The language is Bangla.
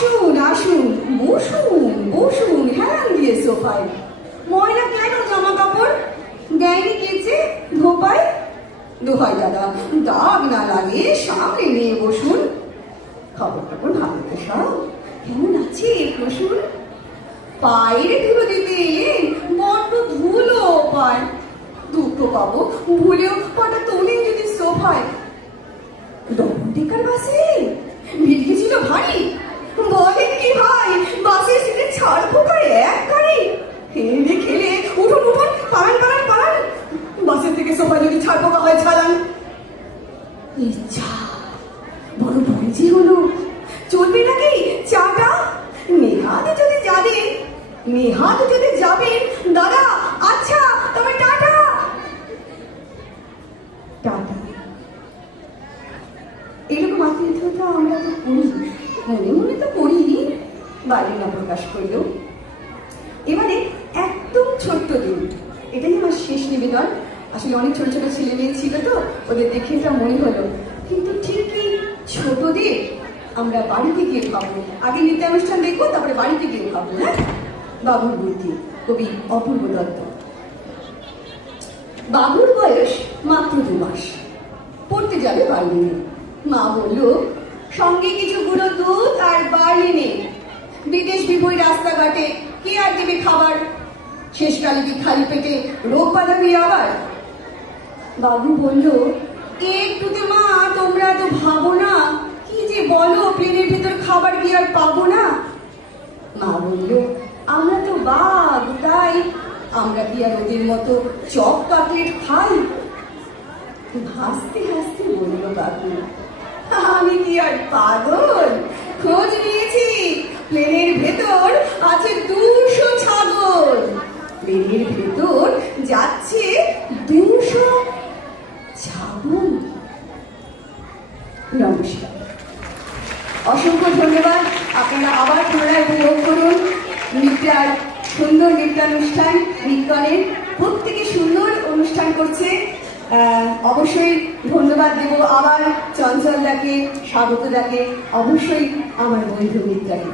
আসুন আসুন, বসুন বসুন হেলান দিয়ে সোফায়। ময়লা কেন জামা কাপড় দেয়নি কেচে ধোপায়? দোহাই দাদা, দাগ না লাগে সামনে নিয়ে বসুন। খবর খবর ভালো তো সব? কেমন আছে বসুন? পায়ের ধুলো দিতে এলেন, বড্ড ধুলো পায়। দুঃখ পাবো, ভুলেও পাটা তোলেন যদি সোফায়। ডবল ডেকার বাসে ভিড় ছিল ভারী। বলেন কি ভাই, বাসের সিটে ছাড় পোকার এক গাড়ি। খেলে খেলে উঠুন উঠুন, পালান পালান পালান। বাসের থেকে সোফায় যদি ছাড় পোকা হয় চালান। ইচ্ছা বড় ভুলজি হলো, চলবে নাকি চাটা? নেহাতে যদি যাবেন, নেহাতে যদি যাবেন দাদা, আচ্ছা তবে টাটা। টাটা। এরকম আত্মীয়তা আমরা তো করি, মনে মনে তো করি, বাইরে না প্রকাশ করলেও। এবারে একদম ছোট্ট দিন, এটাই আমার শেষ নিবেদন। আসলে অনেক ছোট ছোট ছেলে মেয়ে ছিল তো, ওদের দেখে এটা মনে হলো। কিন্তু ঠিক এই ছোটদের আমরা বাড়িতে গিয়ে খাবো। আগে নৃত্যানুষ্ঠান দেখবো, তারপরে বাড়িতে গিয়ে খাবো। হ্যাঁ, বাবুর বুদ্ধি, কবি অপূর্ব দত্ত। বাবুর বয়স মাত্র 2 মাস, পড়তে যাবে বার্লিনে। মা বলল সঙ্গে কিছু গুঁড়ো দুধ আর বার্লিনে। বিদেশ বিভুই রাস্তাঘাটে কে আর দেবে খাবার? শেষকালে কি খালি পেটে রোগ বাঁধাবি আবার? বাবু বলল একটুতে মা তোমরা তো ভাবো না, কি যে বলো, প্লেনের ভেতর খাবার কি আর পাবো না? মা বলল আমরা তো বাঘ, তাই আমরা কি আর ওদের মতো চপ কাটলেট খাই? হাসতে হাসতে বলল বাবু, আমি কি আর পাগল? খোঁজ নিয়েছি, প্লেনের ভেতর আছে 200 ছাগল। প্লেনের ভেতর যাচ্ছে 200 ছাগল। নমস্কার, অসংখ্য ধন্যবাদ। আপনারা আবার পুনরায় উপভোগ করুন নৃত্যার সুন্দর নৃত্যানুষ্ঠান। নিকনের প্রত্যেকে সুন্দর অনুষ্ঠান করছে। অবশ্যই ধন্যবাদ দেব আবার চঞ্চলদাকে, স্বাগতদাকে, অবশ্যই আমার বন্ধু নৃত্যাকে।